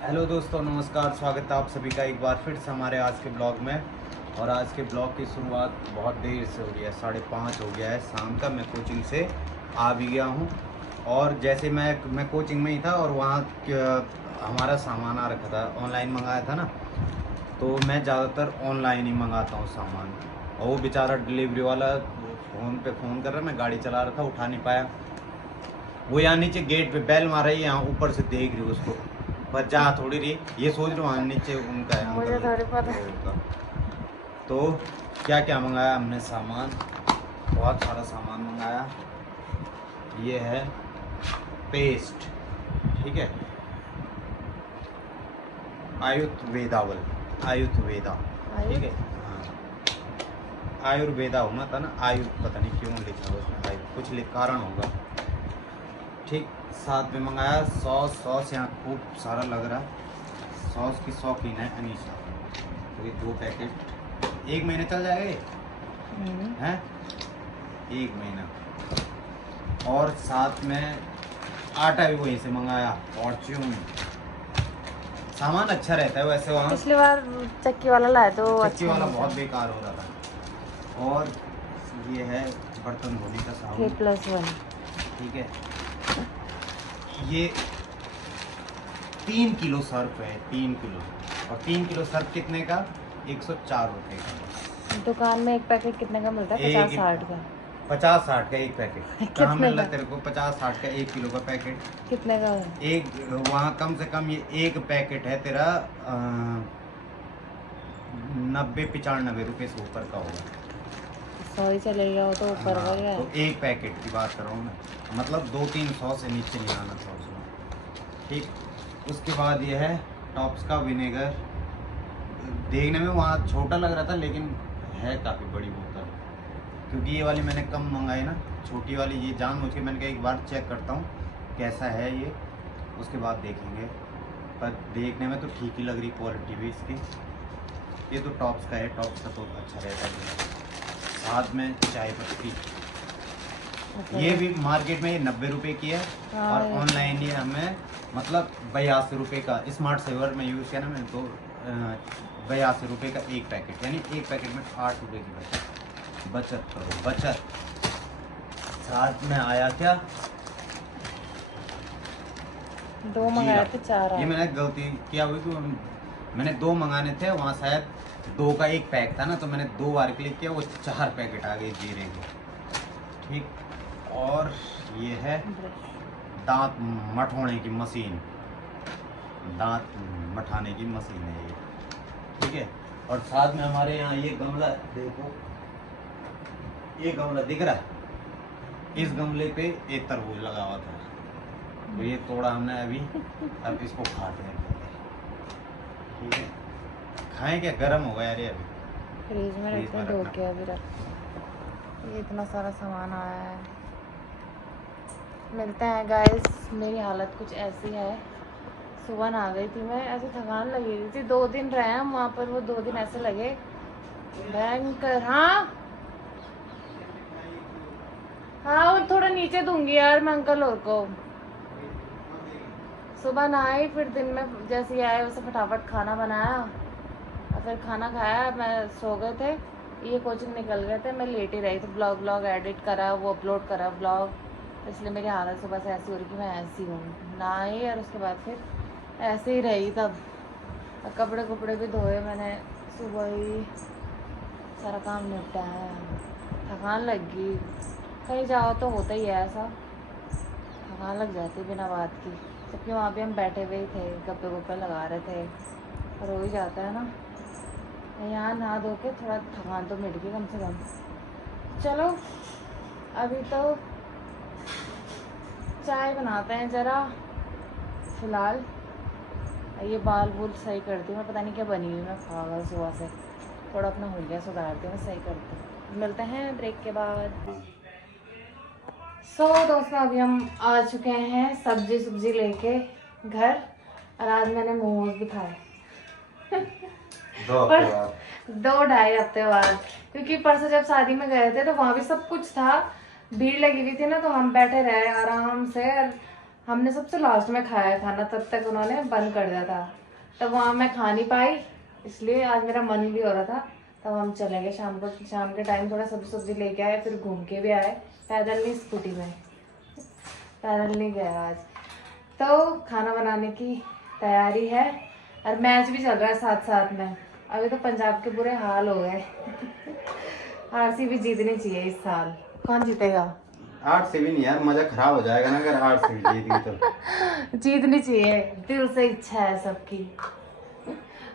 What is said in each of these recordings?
Hello दोस्तों, नमस्कार। स्वागत है आप सभी का एक बार फिर से हमारे आज के ब्लॉग में। और आज के ब्लॉग की शुरुआत बहुत देर से हो गई है, 5:30 हो गया है शाम का। मैं कोचिंग से आ भी गया हूँ। और जैसे मैं कोचिंग में ही था और वहाँ हमारा सामान आ रखा था, ऑनलाइन मंगाया था ना, तो मैं ज़्यादातर ऑनलाइन ही मंगाता हूँ सामान। और वो बेचारा डिलीवरी वाला फ़ोन पे फ़ोन कर रहा, मैं गाड़ी चला रहा था, उठा नहीं पाया। वो यहाँ नीचे गेट पे बेल मार रही है, यहाँ ऊपर से देख रही उसको, पर जा थोड़ी रही, ये सोच रहा हूँ नीचे उनका है, मुझे अंकल थोड़ी पता। लोगों का। तो क्या क्या मंगाया हमने सामान, बहुत सारा सामान मंगाया। ये है पेस्ट, ठीक है, आयुर्वेदावल, आयुर्वेदा, ठीक है। हाँ, आयुर्वेदा होना था ना, पता नहीं क्यों लिखा है उसमें कुछ कारण होगा, ठीक। साथ में मंगाया सॉस यहाँ खूब सारा लग रहा है। सॉस की शौकीन है अनीशा, तो ये 2 पैकेट 1 महीने चल जाएगा ये, हैं, 1 महीना। और साथ में आटा भी वहीं से मंगाया, फॉर्च्यून। सामान अच्छा रहता है वैसे वहाँ। पिछली बार चक्की वाला लाए तो चक्की अच्छा वाला नहीं बहुत था। बेकार हो रहा था। और ये है बर्तन धोने का साबुन, K+1। ठीक है। ये 3 किलो सर्फ है, 3 किलो। और 3 किलो सर्फ कितने का? 104 रुपये का। दुकान में एक पैकेट कितने का मिलता है? एक 50-60 का। 50-60 का एक पैकेट कहाँ कितने मिल रहा का? है तेरे को? 50-60 का 1 किलो का पैकेट। कितने का है? एक वहाँ कम से कम ये एक पैकेट है तेरा 90-95 रुपये से ऊपर का होगा। 100 ही चलेगा वो तो ऊपर का हाँ, क्या तो है? एक पैकेट की बात कर रहा हूँ मैं, मतलब 200-300 से नीचे नहीं आना था उसमें, ठीक। उसके बाद ये है टॉप्स का विनेगर। देखने में वहाँ छोटा लग रहा था, लेकिन है काफ़ी बड़ी बोतल, क्योंकि ये वाली मैंने कम मंगाई ना, छोटी वाली। ये जानबूझ के मैंने कहा एक बार चेक करता हूँ कैसा है ये, उसके बाद देखेंगे। पर देखने में तो ठीक ही लग रही, क्वालिटी भी इसकी। ये तो टॉप्स का है, टॉप्स का तो अच्छा रहता है। साथ में चाय पत्ती, ये भी मार्केट में ये 90 रुपये की है। हाँ, और ये ऑनलाइन ये हमें मतलब 82 रुपये का, स्मार्ट सेवर में यूज़ किया ना मैंने, तो 82 रुपये का एक पैकेट, यानी एक पैकेट में 8 रुपये की बचत। बचत करो, बचत। साथ में आया क्या? 2 जीरा। मंगाए थे, 4 ये आए। मैंने गलती किया हुई कि मैंने 2 मंगाने थे, वहाँ शायद 2 का एक पैक था ना, तो मैंने 2 बार क्लिक किया, वो 4 पैकेट आ गए जीरे के, ठीक। और ये है दांत मठोने की मशीन, दांत मठाने की मशीन है ये, ठीक है। और साथ में हमारे यहाँ ये गमला देखो, ये गमला दिख रहा है, इस गमले पे एक तरबूज लगा हुआ था, तो ये तोड़ा हमने अभी, अब इसको खाते हैं, ठीक है। खाएं क्या? गर्म हो गया यार ये अभी, फ्रिज में फ्रीज रखते में हैं, धो रखना। के अभी रख। ये इतना सारा सामान आया है। मिलते हैं गाइस। मेरी हालत कुछ ऐसी है, सुबह आ गई थी मैं, ऐसे थकान लगी हुई थी। 2 दिन रहे हम वहाँ पर, वो 2 दिन ऐसे लगे भयंकर। हाँ हाँ, वो थोड़ा नीचे दूंगी यार मैं अंकल और को। सुबह नहाई, फिर दिन में जैसे ही आए वैसे फटाफट खाना बनाया और फिर खाना खाया। मैं सो गए थे, ये कोचिंग निकल गए थे, मैं लेट ही रही थी। ब्लॉग एडिट करा, वो अपलोड करा ब्लॉग, इसलिए मेरी हालत सुबह से ऐसी हो रही कि मैं ऐसी हूँ। नहाई और उसके बाद फिर ऐसे ही रही तब। और कपड़े भी धोए मैंने सुबह ही, सारा काम निपटाया। थकान लग गई, कहीं जाओ तो होता ही है ऐसा, थकान लग जाती बिना बात की। जबकि वहाँ पे हम बैठे हुए ही थे, गप्पे गुप्पे लगा रहे थे, और हो ही जाता है ना। यहाँ नहा धो के थोड़ा थकान तो मिट गई कम से कम। चलो अभी तो चाय बनाते हैं ज़रा फिलहाल। ये बाल बूल सही करती हूँ मैं, पता नहीं क्या बनी हुई मैं पागल सुबह से। थोड़ा अपना हो गया सुधारती हूँ, सही करती हूँ। मिलते हैं ब्रेक के बाद। दोस्तों अभी हम आ चुके हैं सब्जी लेके घर, और आज मैंने मोमोज भी खाए। 2 पर हफ्ते बाद। 2-2.5 हफ्ते बाद, क्योंकि परसों जब शादी में गए थे तो वहाँ भी सब कुछ था, भीड़ लगी हुई थी ना, तो हम बैठे रहे आराम से। हमने सबसे लास्ट में खाया खाना, तब तक उन्होंने बंद कर दिया था, तब वहाँ मैं खा नहीं पाई, इसलिए आज मेरा मन भी हो रहा था। तब हम चले गए शाम को, शाम के टाइम थोड़ा सब्जी सब्जी लेके आए, फिर घूम के भी आए, पैदल नहीं, स्कूटी में, पैदल नहीं गए आज। तो खाना बनाने की तैयारी है और मैच भी चल रहा है साथ साथ में। अभी तो पंजाब के बुरे हाल हो गए। आरसीबी जीतनी चाहिए इस साल। कौन जीतेगा? 8 से भी नहीं यार, मजा खराब हो जाएगा ना अगर 8 से भी जीत गई तो। जीतनी चाहिए, दिल से इच्छा है सबकी।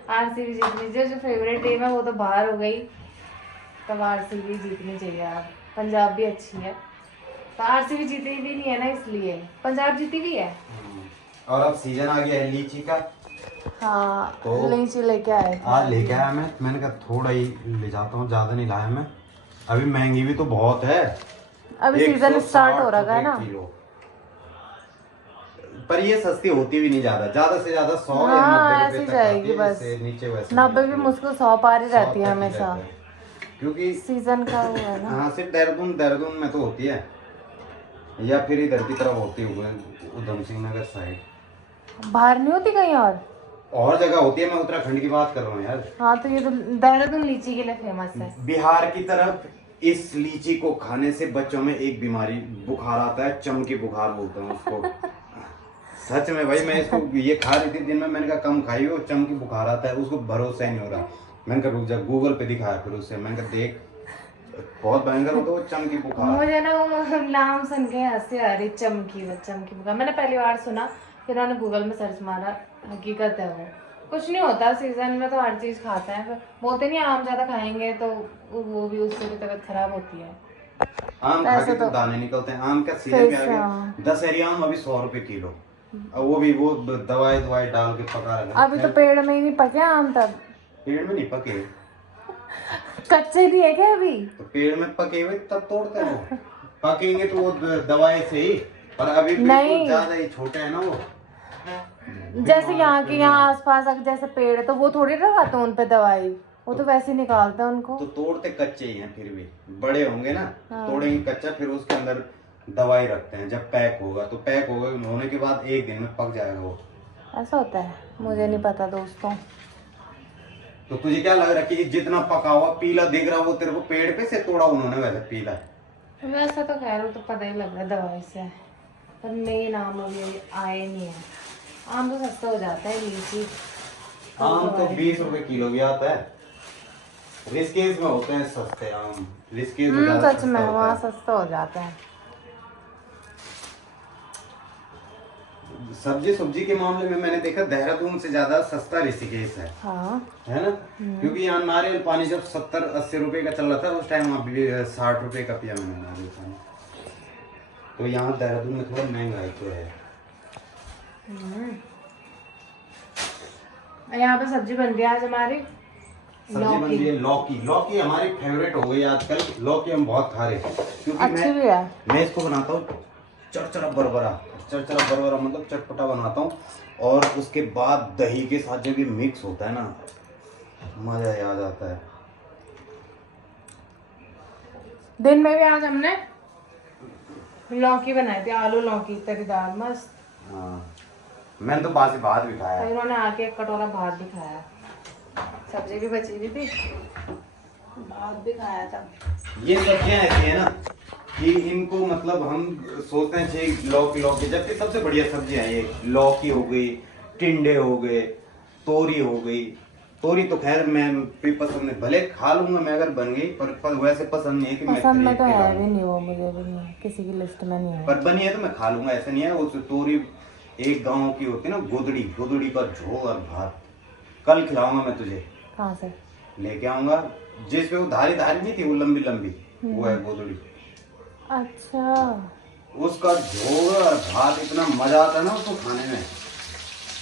आरसीबी जीतनी चाहिए, जो फेवरेट टीम है वो तो बाहर हो गई, तब आरसीबी जीतनी चाहिए यार। पंजाब भी अच्छी है, तो आरसीबी जीती भी नहीं है ना, इसलिए पंजाब जीती भी है। और अब सीजन आ गया है लीची का। हाँ तो लीची लेके आए थे। आज लेके आया मैंने कहा थोड़ा ही ले जाता हूँ, ज्यादा नहीं लाया मैं। अभी महंगी भी तो बहुत है, अभी सीजन स्टार्ट हो रहा है ना। किलो। पर ये सस्ती होती भी नहीं ज्यादा से ज्यादा 100 या हाँ 90 ऐसी रुपए जाएगी तक बस, नीचे वैसे 90 भी मुश्किल 100 पार ही रहती है 100 तक ही हमेशा, रहता है। क्योंकि सीजन का वो है ना। हाँ सिर्फ देहरादून में तो होती है, या फिर इधर की तरफ होती है उधम सिंह नगर साइड। बाहर नहीं होती कहीं और जगह होती है, मैं उत्तराखंड की बात कर रहा हूँ यार। हाँ तो ये तो देहरादून लीची के लिए फेमस है। बिहार की तरफ इस लीची को खाने से बच्चों में एक बीमारी बुखार आता है, चमकी बुखार बोलते हैं उसको। सच में भाई, मैं इसको ये खा रही थी दिन में, मैंने कहा कम खाई हो, चमकी बुखार आता है, उसको भरोसा ही नहीं हो रहा। मैंने कहा रुक जा, गूगल पे दिखाया फिर उससे, मैंने कहा देख बहुत भयंकर होता है चमकी बुखार। मुझे ना वो नाम सुन के हंसी आ रही, चमकी बुखार मैंने पहली बार सुना, फिर मैंने गूगल में सर्च मारा, हकीकत है वो कुछ नहीं होता। सीजन में तो हर चीज खाते हैं, बोलते नहीं आम ज्यादा खाएंगे तो वो भी, उससे भी तबीयत खराब होती है। आम खा के तो दाने निकलते हैं। आम का सीजन भी आ गया, दशहरी आम अभी 100 रुपए किलो, वो भी वो दवाई डाल के पका रहा है। अभी तो पेड़ में ही नहीं पके आम, तब पेड़ में नहीं पके, कच्चे भी है क्या अभी? तो पेड़ में पके हुए तब तोड़ते हैं वो, पकेंगे तो वो दवाई से ही, और अभी नहीं ज्यादा ही छोटे हैं ना वो। जैसे यहाँ के यहाँ आसपास अगर जैसे पेड़ है तो वो थोड़ी लगाते हैं उन पे दवाई, वो तो वैसे ही निकालते हैं उनको। तो तोड़ते कच्चे ही हैं, फिर भी बड़े होंगे ना। हाँ। तोड़ेंगे कच्चा, फिर उसके अंदर दवाई रखते हैं, जब पैक होगा तो पैक होने के बाद 1 दिन में पक जाएगा वो। ऐसा होता है, मुझे नहीं पता दोस्तों। तो तुझे क्या लग रहा है कि जितना पका हुआ पीला दिख रहा वो तेरे को पेड़ पे से तोड़ा उन्होंने वैसे पीला? वैसा तो खैर वो तो पता ही लग रहा है दवाई से, पर मेन आम अभी आए नहीं है। आम तो सस्ता हो जाता है, लीची आम तो 20 रुपए किलो भी आता है। रिस्केज में होते हैं सस्ते आम, रिस्केज में ज्यादा सच सस्ता में होता वहाँ है। सस्ता हो जाता है। सब्जी के मामले में मैंने देखा देहरादून से ज्यादा सस्ता ऋषिकेश है। हाँ है ना? क्योंकि यहाँ नारियल पानी जब 70-80 रुपए का चल रहा था उस टाइम, वहाँ भी 60 रुपए का पिया मैंने नारियल पानी। तो यहाँ देहरादून में थोड़ा महंगाई तो है। यहाँ पे सब्जी बन रही है आज हमारी, सब्जी बन रही है लौकी हमारी फेवरेट हो गई आजकल। लौकी हम बहुत खा रहे हैं, क्योंकि अच्छी भी है। मैं इसको बनाता हूँ चरचरा बरबरा मतलब चटपटा बनाता हूँ, और उसके बाद दही के साथ जब ये मिक्स होता है ना, मजा ही आ जाता है। दिन में भी आज हमने लौकी बनाई थी, आलू लौकी तरी दाल मस्त। हाँ, मैंने तो बासी भात भी खाया। तो इन्होंने आके एक कटोरा भात भी खाया, सब्जी भी बची हुई थी, भात भी खाया था। ये सब्जियां ऐसी है ना कि इनको मतलब हम सोचते हैं कि लौकी, जबकि सबसे बढ़िया सब्जियां हैं ये। लौकी हो गई, टिंडे हो गए, तोरी हो गई। तोरी तो खैर मैं भी पसंद नहीं, भले खा लूंगा मैं अगर बन गई, पर वैसे पसंद नहीं है कि मैं पसंद में तो है भी नहीं वो, मुझे भी नहीं, किसी की लिस्ट में नहीं है। पर बनी है तो मैं खा लूंगा, ऐसा नहीं है। वो तोरी एक गांव की होती है ना, गोदड़ी का झोल और भात, कल खिलाऊंगा मैं तुझे। कहाँ से लेके आऊंगा, जिसपे वो धारी नहीं थी, वो लंबी वो है गोदड़ी। अच्छा, उसका झोल और भात इतना मजा आता है ना उसको खाने में।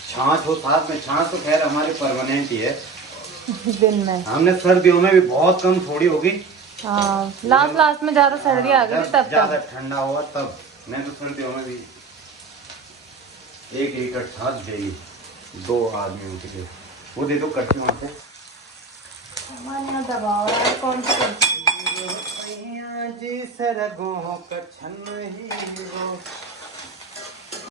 छाछ हो साथ में, छाछ तो खैर हमारे परमानेंट ही है। दिन में हमने सर्दियों में भी बहुत कम छोड़ी होगी। हाँ, लास्ट में ज्यादा सर्दी आ गई थी तब ज्यादा ठंडा हुआ तब। मैं तो सर्दियों में भी 1 लीटर छाछ डेली 2 आदमियों के लिए। वो दे दो कट्टी वहां से। हमारे यहाँ दबाव है, कौन सी जी सरगों का छन ही वो